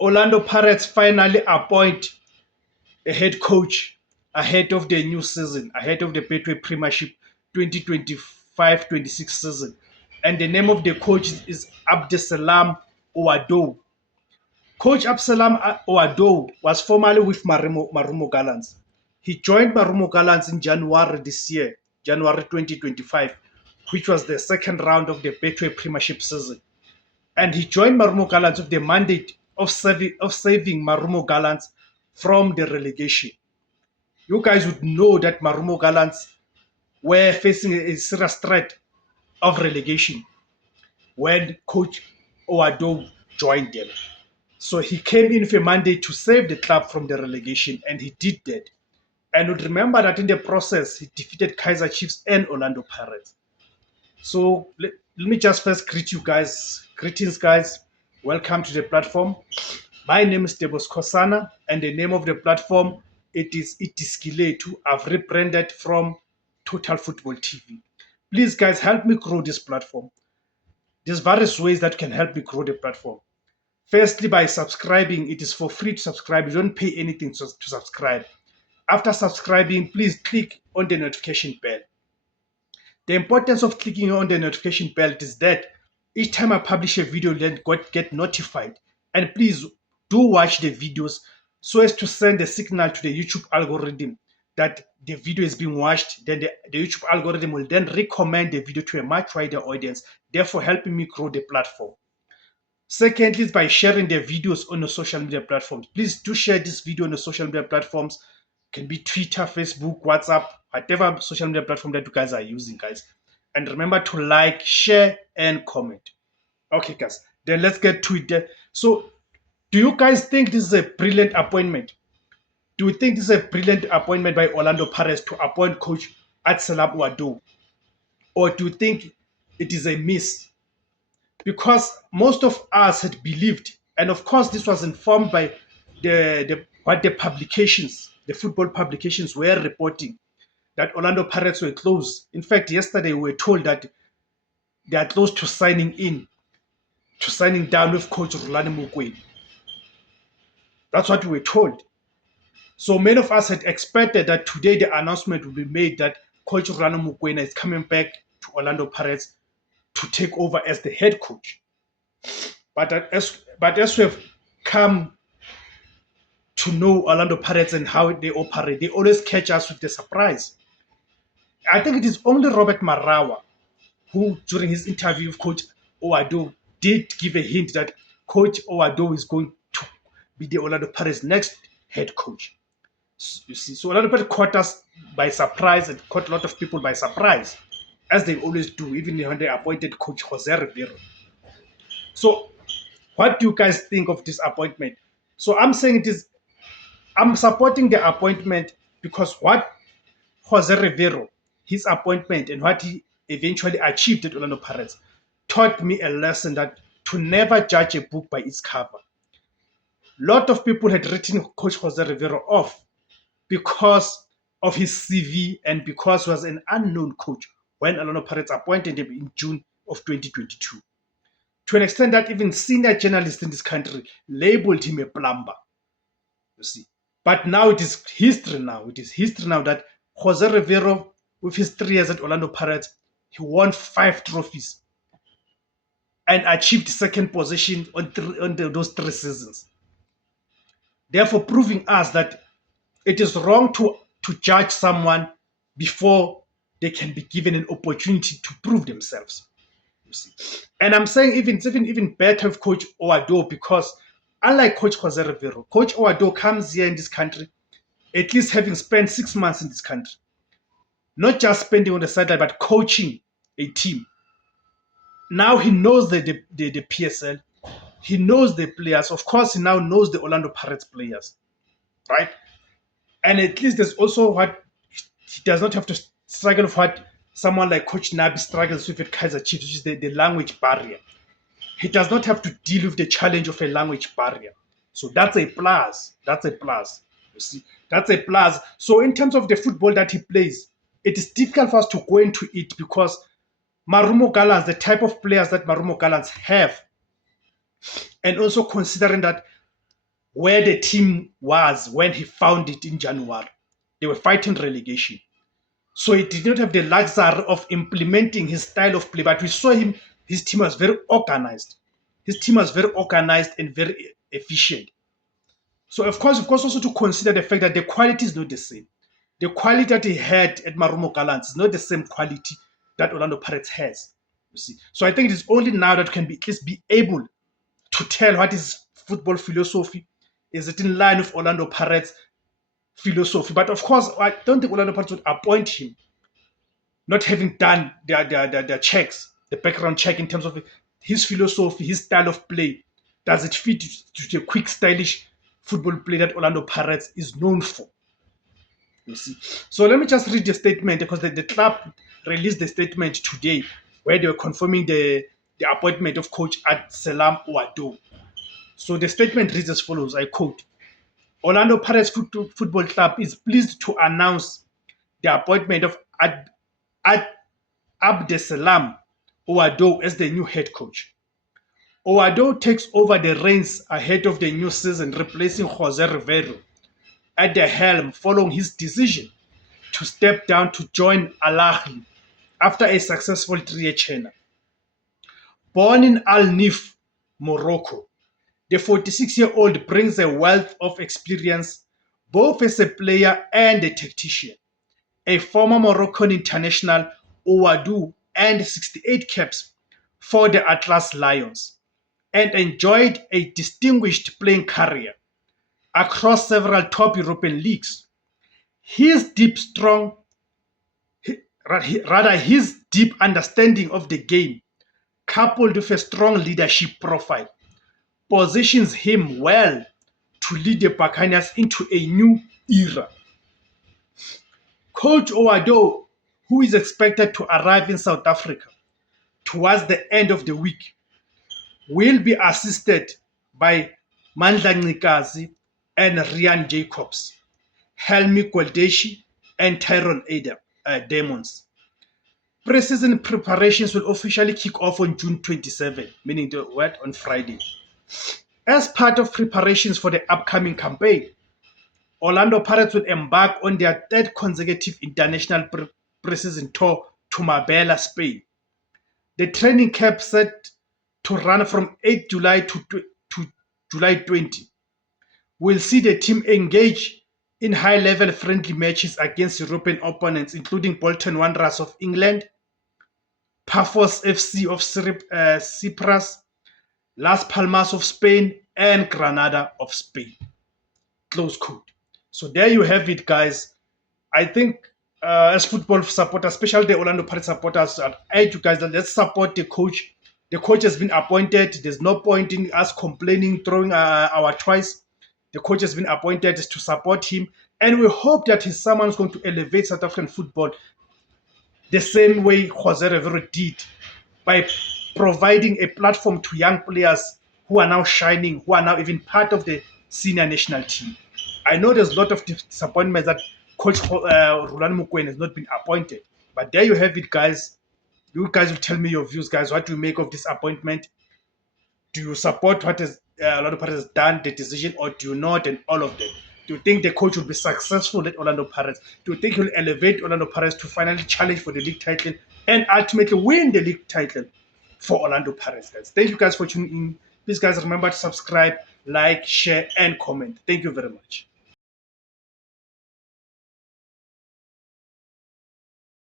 Orlando Pirates finally appoint a head coach ahead of the new season, ahead of the Betway Premiership 2025-26 season. And the name of the coach is Abdesalam Ouadou. Coach Absalam Ouadou was formerly with Marumo Gallants. He joined Marumo Gallants in January this year, January 2025, which was the second round of the Betway Premiership season. And he joined Marumo Gallants with the mandate of saving Marumo Gallants from the relegation. You guys would know that Marumo Gallants were facing a serious threat of relegation when Coach Ouadou joined them. So he came in with a mandate to save the club from the relegation, and he did that. And would remember that in the process, he defeated Kaizer Chiefs and Orlando Pirates. So let me just first greet you guys. Greetings, guys. Welcome to the platform. My name is Debos Kosana, and the name of the platform it is Itiskiletu. I've rebranded from Total Football TV. Please, guys, help me grow this platform. There's various ways that can help me grow the platform. Firstly, by subscribing, it is for free to subscribe. You don't pay anything to subscribe. After subscribing, please click on the notification bell. The importance of clicking on the notification bell is that each time I publish a video, then get notified. And please do watch the videos so as to send a signal to the YouTube algorithm that the video is being watched. Then the YouTube algorithm will then recommend the video to a much wider audience, therefore helping me grow the platform. Secondly, is by sharing the videos on the social media platforms. Please do share this video on the social media platforms. It can be Twitter, Facebook, WhatsApp, whatever social media platform that you guys are using, guys. And remember to like, share, and comment. Okay, guys. Then let's get to it. So, do you guys think this is a brilliant appointment? Do you think this is a brilliant appointment by Orlando Pirates to appoint Coach Abdesalam Ouadou? Or do you think it is a miss? Because most of us had believed, and of course this was informed by what the publications, the football publications were reporting, that Orlando Pirates were close. In fact, yesterday we were told that they are close to signing down with Coach Rhulani Mokwena. That's what we were told. So many of us had expected that today the announcement would be made that Coach Rhulani Mokwena is coming back to Orlando Pirates to take over as the head coach. But as we have come to know Orlando Pirates and how they operate, they always catch us with the surprise. I think it is only Robert Marawa who, during his interview with Coach Ouadou, did give a hint that Coach Ouadou is going to be the Orlando Pirates' next head coach. You see, so Orlando Pirates caught us by surprise and caught a lot of people by surprise, as they always do, even when they appointed Coach Jose Riveiro. So, what do you guys think of this appointment? So I'm saying I'm supporting the appointment because what Jose Riveiro, his appointment and what he eventually achieved at Orlando Pirates taught me a lesson that to never judge a book by its cover. A lot of people had written Coach Jose Riveiro off because of his CV and because he was an unknown coach when Orlando Pirates appointed him in June of 2022. To an extent that even senior journalists in this country labeled him a plumber. You see. But now it is history now. It is history now that Jose Riveiro, with his 3 years at Orlando Pirates, he won 5 trophies and achieved second position on those 3 seasons. Therefore, proving us that it is wrong to judge someone before they can be given an opportunity to prove themselves. You see. And I'm saying it's even better with Coach Ouadou because unlike Coach Jose Riveiro, Coach Ouadou comes here in this country at least having spent 6 months in this country. Not just spending on the sideline, but coaching a team. Now he knows the PSL. He knows the players. Of course, he now knows the Orlando Pirates players. Right? And at least there's also what he does not have to struggle with what someone like Coach Nabi struggles with at Kaizer Chiefs, which is the language barrier. He does not have to deal with the challenge of a language barrier. So that's a plus. That's a plus. You see, that's a plus. So in terms of the football that he plays, it is difficult for us to go into it because Marumo Gallants, the type of players that Marumo Gallants have, and also considering that where the team was when he found it in January. They were fighting relegation. So he did not have the luxury of implementing his style of play, but we saw his team was very organized. His team was very organized and very efficient. So of course, also to consider the fact that the quality is not the same. The quality that he had at Marumo Gallants is not the same quality that Orlando Pirates has. You see, so I think it is only now that we can at least be able to tell what is football philosophy. Is it in line with Orlando Pirates philosophy? But of course, I don't think Orlando Pirates would appoint him, not having done their checks, the background check in terms of his philosophy, his style of play. Does it fit to the quick, stylish football play that Orlando Pirates is known for? You see. So let me just read the statement because the club released the statement today where they were confirming the appointment of coach Abdesalam Ouaddou. So the statement reads as follows, I quote, Orlando Pirates Football Club is pleased to announce the appointment of Abdesalam Ouaddou as the new head coach. Ouaddou takes over the reins ahead of the new season, replacing Jose Rivero at the helm following his decision to step down to join Al Ahly after a successful 3-year tenure. Born in Al Nif, Morocco, the 46-year-old brings a wealth of experience both as a player and a tactician. A former Moroccan international, Ouaddou earned 68 caps for the Atlas Lions and enjoyed a distinguished playing career across several top European leagues. His deep understanding of the game, coupled with a strong leadership profile, positions him well to lead the Buccaneers into a new era. Coach Ouaddou, who is expected to arrive in South Africa towards the end of the week, will be assisted by Mandla Ncikazi and Rian Jacobs, Helmi Gweldeshi, and Tyrone Demons. Pre-season preparations will officially kick off on June 27, meaning on Friday. As part of preparations for the upcoming campaign, Orlando Pirates will embark on their third consecutive international pre-season tour to Marbella, Spain. The training camp set to run from 8 July to July 20 will see the team engage in high-level friendly matches against European opponents, including Bolton Wanderers of England, Paphos FC of Cyprus, Las Palmas of Spain, and Granada of Spain. Close quote. So there you have it, guys. I think as football supporters, especially the Orlando Pirates supporters, I urge you guys that let's support the coach. The coach has been appointed. There's no point in us complaining, throwing our twice. The coach has been appointed to support him. And we hope that he's someone who's going to elevate South African football the same way Jose Rivero did by providing a platform to young players who are now shining, who are now even part of the senior national team. I know there's a lot of disappointment that Coach Rulani Mokoena has not been appointed. But there you have it, guys. You guys will tell me your views, guys. What do you make of this appointment? Do you support what Orlando Pirates has done, the decision, or do you not, and all of them? Do you think the coach will be successful at Orlando Pirates? Do you think he'll elevate Orlando Pirates to finally challenge for the league title and ultimately win the league title for Orlando Pirates, guys? Thank you guys for tuning in. Please, guys, remember to subscribe, like, share, and comment. Thank you very much.